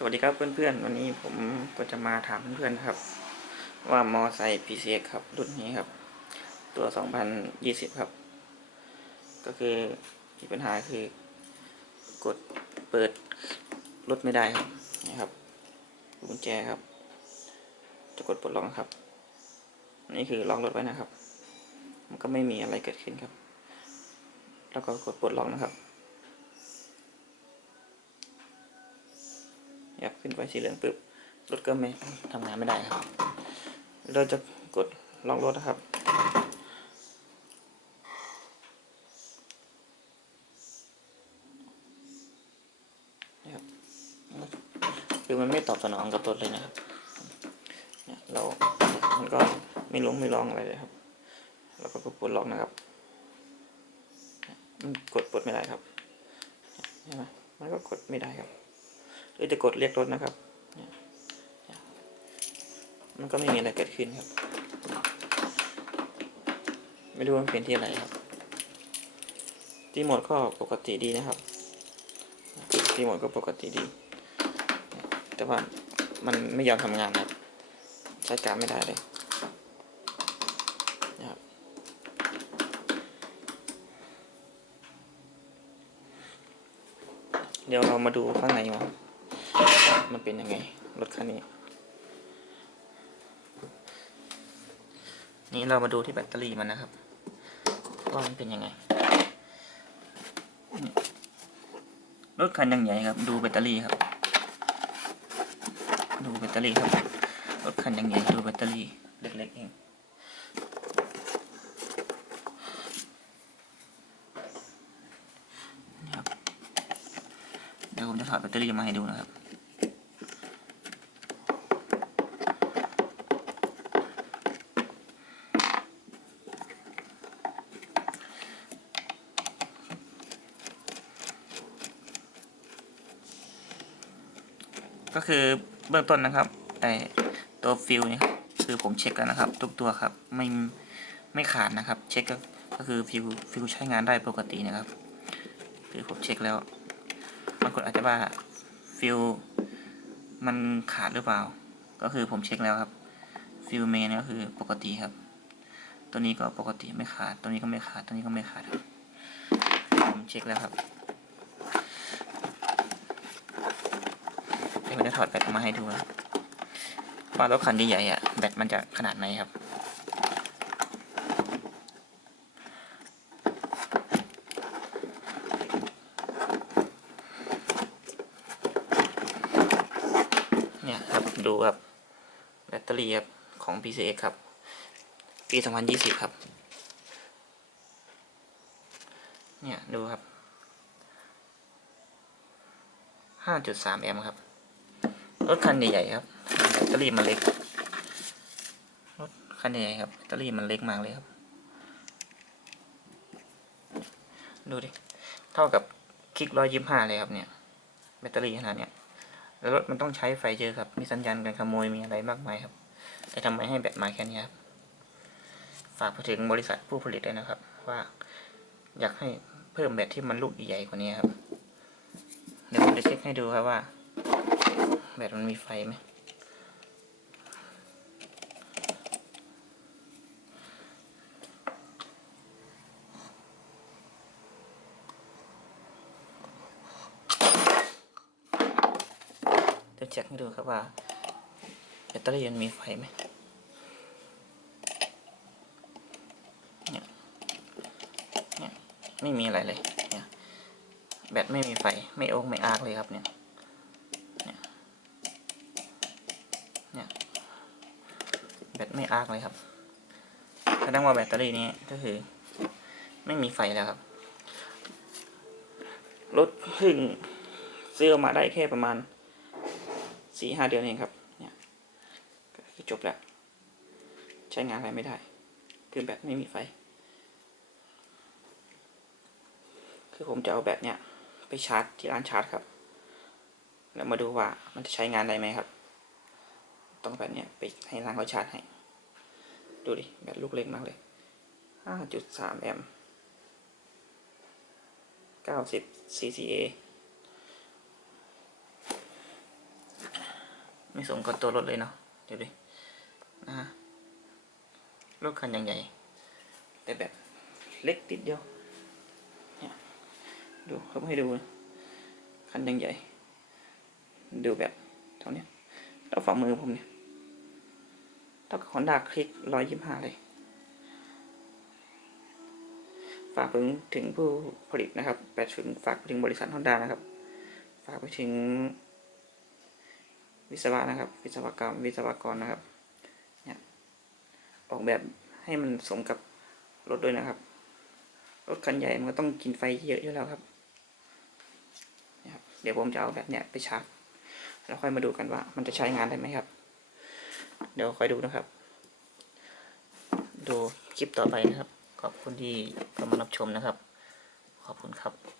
สวัสดีครับเพื่อนๆ วันนี้ผมก็จะมาถามเพื่อนๆครับ ว่ามอไซค์ PCX ครับ รุ่นนี้ครับ ตัว 2020 ครับ ก็คือมีปัญหาคือกดเปิดรถไม่ได้ครับนี่ครับกุญแจครับ จะกดปลดล็อกนะครับ นี่คือล็อกรถไว้นะครับ มันก็ไม่มีอะไรเกิดขึ้นครับ แล้วก็กดปลดล็อกนะครับ ยากขึ้นไฟสีเหลืองปุ๊บรถก็ไม่ทำงานไม่ได้ครับ เราจะกดล็อกรถนะครับ คือมันไม่ตอบสนองกับรถเลยนะครับเรา มันก็ไม่ลงไม่ร้องอะไรเลยครับ แล้วก็กดล็อกนะครับ มันกดปลดไม่ได้ครับ ใช่ไหมมันก็กดไม่ได้ครับ หรือจะกดเรียกรถนะครับ มันก็ไม่มีอะไรเกิดขึ้นครับ ไม่รู้ว่ามันเป็นที่อะไรครับ ที่หมดก็ปกติดีนะครับ ที่หมดก็ปกติดี แต่ว่ามันไม่ยอมทำงานครับ ใช้การไม่ได้เลยนะครับเดี๋ยวเรามาดูข้างในว่า มันเป็นยังไง รถคันนี้ นี่เรามาดูที่แบตเตอรี่มันนะครับ ว่ามันเป็นยังไง รถคันยังใหญ่ครับ ดูแบตเตอรี่ครับ ดูแบตเตอรี่ครับ รถคันยังใหญ่ดูแบตเตอรี่เล็กๆเองนะครับเดี๋ยวผมจะถอดแบตเตอรี่มาให้ดูนะครับ ก็คือเบื้องต้นนะครับไอตัวฟิลนี่ครับคือผมเช็คแล้วนะครับ ทุกตัวครับไม่ไม่ขาดนะครับ เช็คก็ก็คือฟิลฟิลใช้งานได้ปกตินะครับ คือผมเช็คแล้วบางคนอาจจะว่าฟิลมันขาดหรือเปล่า ก็คือผมเช็คแล้วครับฟิลเมนก็คือปกติครับ ตัวนี้ก็ปกติไม่ขาด ตัวนี้ก็ไม่ขาด ตัวนี้ก็ไม่ขาดครับผมเช็คแล้วครับ เดี๋ยว ผมจะถอดแบตมาให้ดูนะว่ารถคันใหญ่ๆอะแบตมันจะขนาดไหนครับเนี่ยครับดูครับแบตเตอรี่ครับของ PCX ครับ ปี 2020 ครับ เนี่ย ดูครับ 5.3 แอมป์ครับ รถคันใหญ่ๆครับแบตเตอรี่มันเล็ก รถคันใหญ่ครับแบตเตอรี่มันเล็กมากเลยครับ ดูดิ เท่ากับคลิกร้อยยี่ห้าเลยครับเนี่ย แบตเตอรี่ขนาดเนี้ยแล้วรถมันต้องใช้ไฟเยอะครับ มีสัญญาณการขโมยมีอะไรมากมายครับแต่ทำไมให้แบตมาแค่นี้ครับ ฝากไปถึงบริษัทผู้ผลิตเลยนะครับ ว่า อยากให้เพิ่มแบตที่มันลูกใหญ่กว่านี้ครับ เดี๋ยวผมจะเช็คให้ดูครับว่า แบตมันมีไฟไหมเดี๋ยวเช็คให้ดูครับว่าแบตเตอรี่มันมีไฟไหมเนี่ยเนี่ยไม่มีอะไรเลยเนี่ยแบตไม่มีไฟ ไม่โอกไม่อาร์กเลยครับเนี่ย เนี่ยแบตไม่อาร์กเลยครับแสดงว่าแบตเตอรี่นี้ก็คือ ไม่มีไฟแล้วครับรถเพิ่งซื้อมาได้แค่ประมาณสี่ห้าเดือนเองครับ เนี่ยก็จบแล้ว ใช้งานอะไรไม่ได้ คือแบตไม่มีไฟ คือผมจะเอาแบตเนี่ย ไปชาร์จที่ร้านชาร์จครับ แล้วมาดูว่ามันจะใช้งานได้ไหมครับ ต้องแบตเนี่ยไปให้ร้านเขาชาร์จให้ ดูดิแบตลูกเล็กมากเลย 5.3 แอมป์ 90 CCA ไม่สมกับตัวรถเลยเนาะเดี๋ยวดินะฮะรถคันอย่างใหญ่ แต่แบบเล็กติดเดียวเนี่ยดูเขาให้ดูคันอย่างใหญ่ ดูแบบเท่านี้ยเท่าฝ่ามือผมเนี่ย เท่ากับฮอนด้าคลิกร้อยยี่ห้าเลย ฝากถึงถึงผู้ผลิตนะครับไปถึงฝากไปถึงบริษัทฮอนด้านะครับ ฝากไปถึง วิศวะนะครับ วิศวกรรม วิศวกรนะครับ เนี่ย ออกแบบให้มันสมกับรถด้วยนะครับ รถคันใหญ่มันก็ต้องกินไฟเยอะอยู่แล้วครับ เดี๋ยวผมจะเอาแบบเนี้ยไปชาร์จแล้วค่อยมาดูกันว่ามันจะใช้งานได้ไหมครับ เดี๋ยวคอยดูนะครับ ดูคลิปต่อไปนะครับ ขอบคุณที่เข้ามารับชมนะครับ ขอบคุณครับ